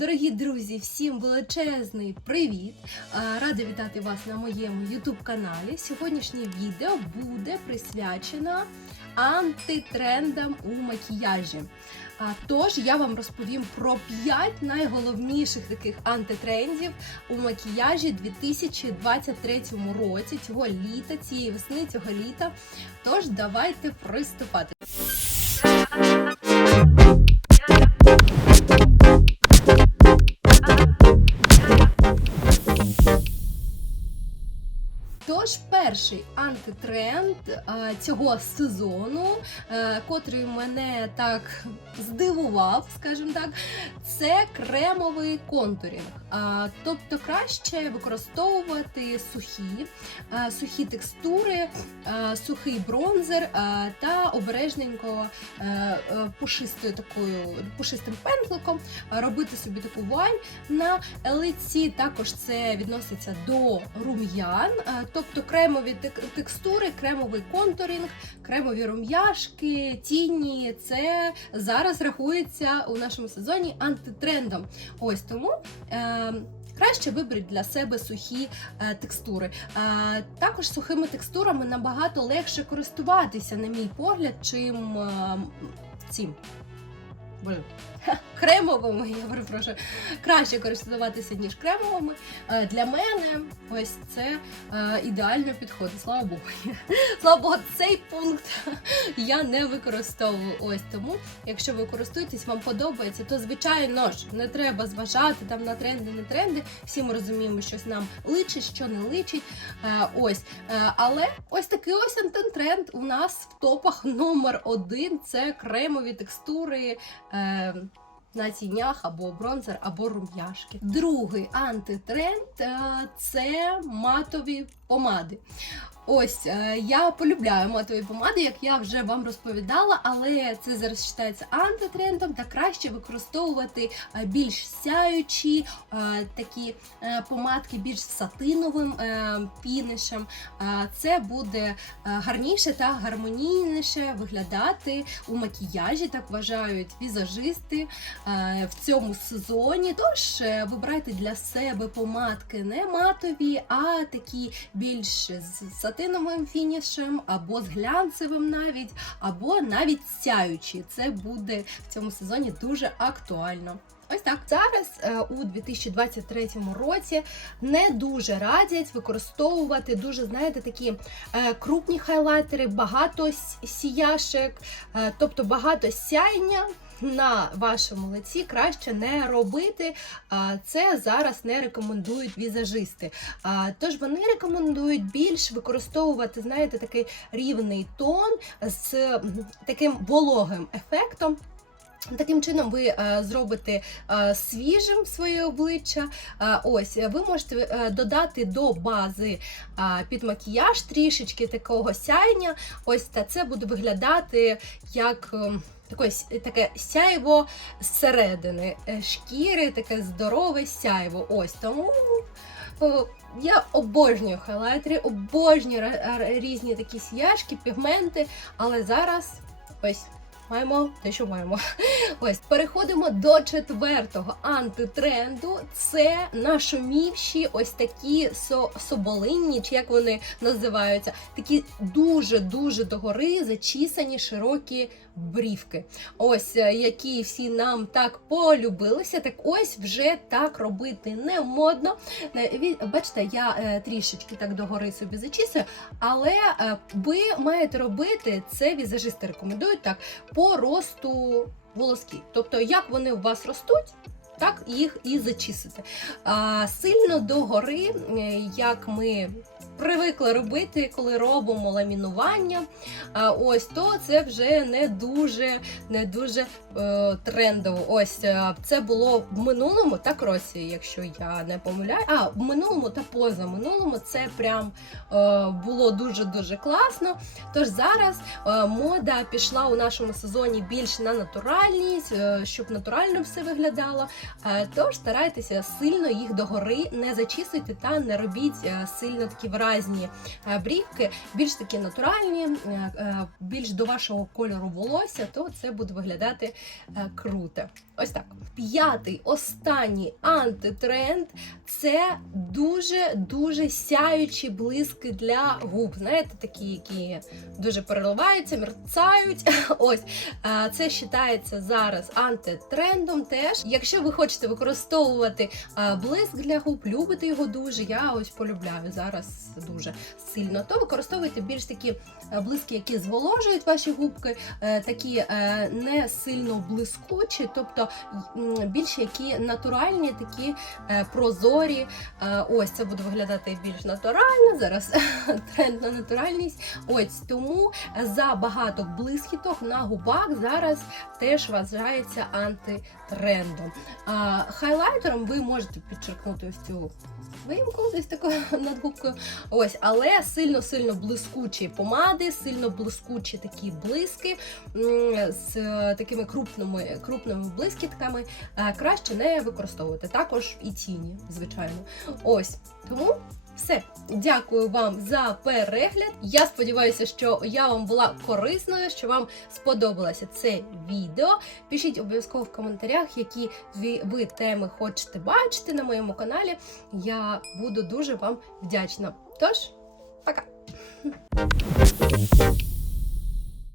Дорогі друзі, всім величезний привіт! Е, Рада вітати вас на моєму YouTube каналі. Сьогоднішнє відео буде присвячено антитрендам у макіяжі. Тож я вам розповім про 5 найголовніших таких антитрендів у макіяжі 2023 році, цього літа, цієї весни, цього літа. Тож давайте приступати. Перший антитренд е, цього сезону, е, котрий мене так здивував, скажімо так, це кремовий контурінг. А, Тобто краще використовувати сухі, е, сухі текстури, е, сухий бронзер е, та обережненько е, е, пушистою такою пушистим пензликом е, робити собі таку вуаль на лиці. Також це відноситься до рум'ян, е, тобто кремові текстури, кремовий контурінг, кремові рум'яшки, тіні. Це зараз рахується у нашому сезоні антитрендом. Ось тому. Е, Краще виберіть для себе сухі е, текстури. Е, також сухими текстурами набагато легше користуватися, на мій погляд, чим е, цим. Боже. Кремовими, я перепрошую, краще користуватися, ніж кремовими. Е, Для мене ось це е, ідеально підходить. Слава Богу. Слава Богу, цей пункт я не використовую. Ось тому, якщо ви користуєтесь, вам подобається, то звичайно ж не треба зважати там на тренди, не тренди. Всі ми розуміємо, що нам личить, що не личить. Е, ось. Але ось такий ось антитренд у нас в топах номер один це кремові текстури. Е, на тінях або бронзер, або рум'яшки. Другий антитренд е, це матові помади. Ось е, я полюбляю матові помади, як я вже вам розповідала, але це зараз вважається антитрендом та краще використовувати е, більш сяючі е, такі помадки, більш сатиновим пінишем. Це буде гарніше та гармонійніше виглядати у макіяжі, так вважають візажисти в цьому сезоні. Тож вибирайте для себе помадки не матові, а такі більш з сатиновим фінішем, або з глянцевим навіть, або навіть сяючі. Це буде в цьому сезоні дуже актуально. Ось так зараз е, у 2023 році не дуже радять використовувати дуже, знаєте, такі е, крупні хайлайтери, багато сіяшек, е, тобто багато сяйня. На вашому лиці краще не робити. Це зараз не рекомендують візажисти. Тож вони рекомендують більш використовувати, знаєте, такий рівний тон з таким вологим ефектом. Таким чином ви е, зробите е, свіжим своє обличчя. Е, ось ви можете додати до бази під макіяж трішечки такого сяйня. Ось та це буде виглядати як. Таке, таке сяйво зсередини е, шкіри, таке здорове сяйво. Ось тому я обожнюю хайлайтери, обожнюю різні такі сіяшки, пігменти, але зараз ось маємо те, що маємо. Ось переходимо до четвертого антитренду. Це нашумівші ось такі со- соболинні, чи як вони називаються, такі дуже дуже догори зачісані широкі брівки. Ось е, які всі нам так полюбилися. Так ось вже так робити не модно. Е, Бачите, я е, трішечки так догори собі зачісую, але ви маєте робити це, візажисти рекомендують так по росту волосків. Тобто, як вони у вас ростуть. Так, їх і зачісити. А, сильно догори, е, як ми привикли робити, коли робимо ламінування. А, ось то це вже не дуже, не дуже е, трендово. Ось е, це було в минулому так році, якщо я не помиляю. А в минулому та поза минулому це прям е, було дуже дуже класно. Тож зараз е, мода пішла у нашому сезоні більш на натуральність, е, щоб натурально все виглядало. Е, Тож старайтеся сильно їх догори не зачісуйте та не робіть е, сильно такі виразні виразні е, брівки, більш такі натуральні, е, е, більш до вашого кольору волосся, то це буде виглядати круто. Ось так. П'ятий, останній антитренд це дуже дуже сяючі блиски для губ. Знаєте, такі, які дуже переливаються, мерцають. Ось це вважається зараз антитрендом. Теж, якщо ви хочете використовувати блиск для губ, любите його дуже. Я ось полюбляю зараз дуже сильно. То використовуйте більш такі е, блиски, які зволожують ваші губки, е, такі е, не сильно блискучі, тобто більш які натуральні, такі прозорі. Ось це буде виглядати більш натурально. Зараз тренд на натуральність. Ось тому за багато блискіток на губах зараз теж вважається антитрендом. Хайлайтером ви можете підчеркнути ось цю виїмку, десь такою над губкою. Ось, але сильно-сильно блискучі помади, сильно блискучі такі блиски з е, такими крупними, крупними блискітками е, краще не використовувати. Також і тіні, звичайно. Ось тому. Все, дякую вам за перегляд. Я сподіваюся, що я вам була корисною, що вам сподобалося це відео. Пишіть обов'язково в коментарях, які ви, теми хочете бачити на моєму каналі. Я буду дуже вам вдячна. Тож, пока!